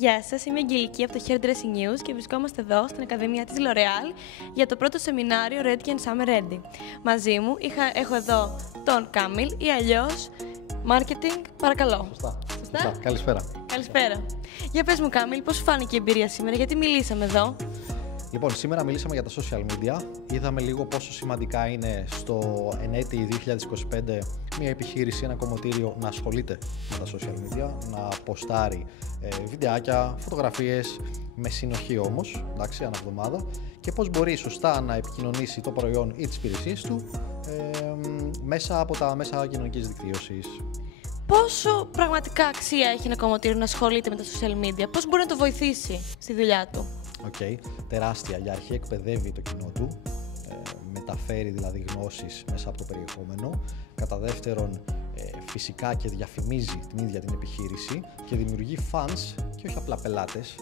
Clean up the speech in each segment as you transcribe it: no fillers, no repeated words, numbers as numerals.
Γεια σας, είμαι η Αγγελική από το Hairdressing News και βρισκόμαστε εδώ στην Ακαδημία της L'Oréal για το πρώτο σεμινάριο Ready and Summer Ready. Μαζί μου έχω εδώ τον Κάμιλ ή αλλιώς Marketing, παρακαλώ. Σωστά. Καλησπέρα. Καλησπέρα. Για πες μου, Κάμιλ, πώς σου φάνηκε η εμπειρία σήμερα, γιατί μιλήσαμε εδώ? Λοιπόν, σήμερα μιλήσαμε για τα social media. Είδαμε λίγο πόσο σημαντικά είναι στο ενέτη 2025 μια επιχείρηση, ένα κομμωτήριο να ασχολείται με τα social media, να ποστάρει βιντεάκια, φωτογραφίες, με συνοχή όμως, εντάξει, ανά εβδομάδα, και πώς μπορεί σωστά να επικοινωνήσει το προϊόν ή τις υπηρεσίες του μέσα από τα μέσα κοινωνικής δικτύωσης. Πόσο πραγματικά αξία έχει ένα κομμωτήριο να ασχολείται με τα social media, πώς μπορεί να το βοηθήσει στη δουλειά του? Τεράστια. Για αρχή εκπαιδεύει το κοινό του, μεταφέρει δηλαδή γνώσεις μέσα από το περιεχόμενο. Κατά δεύτερον, φυσικά και διαφημίζει την ίδια την επιχείρηση και δημιουργεί fans και όχι απλά πελάτες.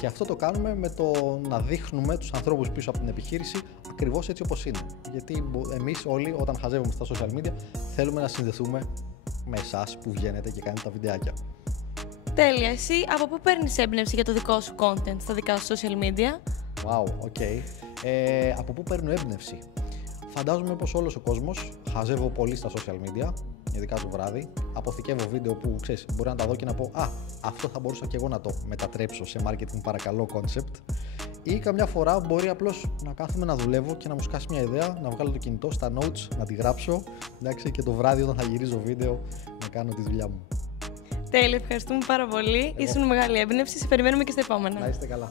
Και αυτό το κάνουμε με το να δείχνουμε τους ανθρώπους πίσω από την επιχείρηση ακριβώς έτσι όπως είναι. Γιατί εμείς όλοι όταν χαζεύουμε στα social media θέλουμε να συνδεθούμε με εσάς που βγαίνετε και κάνετε τα βιντεάκια. Τέλεια. Εσύ από πού παίρνεις έμπνευση για το δικό σου content στα δικά σου social media? Από πού παίρνω έμπνευση? Φαντάζομαι πως όλος ο κόσμος, χαζεύω πολύ στα social media, ειδικά το βράδυ, αποθηκεύω βίντεο που ξέρεις, μπορεί να τα δω και να πω αυτό θα μπορούσα και εγώ να το μετατρέψω σε marketing παρακαλώ concept, ή καμιά φορά μπορεί απλώς να κάθομαι να δουλεύω και να μου σκάσει μια ιδέα, να βγάλω το κινητό στα notes, να τη γράψω, εντάξει, και το βράδυ όταν θα γυρίζω βίντεο να κάνω τη δουλειά μου. Τέλεια, ευχαριστούμε πάρα πολύ. Ήσουν μεγάλη έμπνευση. Σε περιμένουμε και στα επόμενα. Να είστε καλά.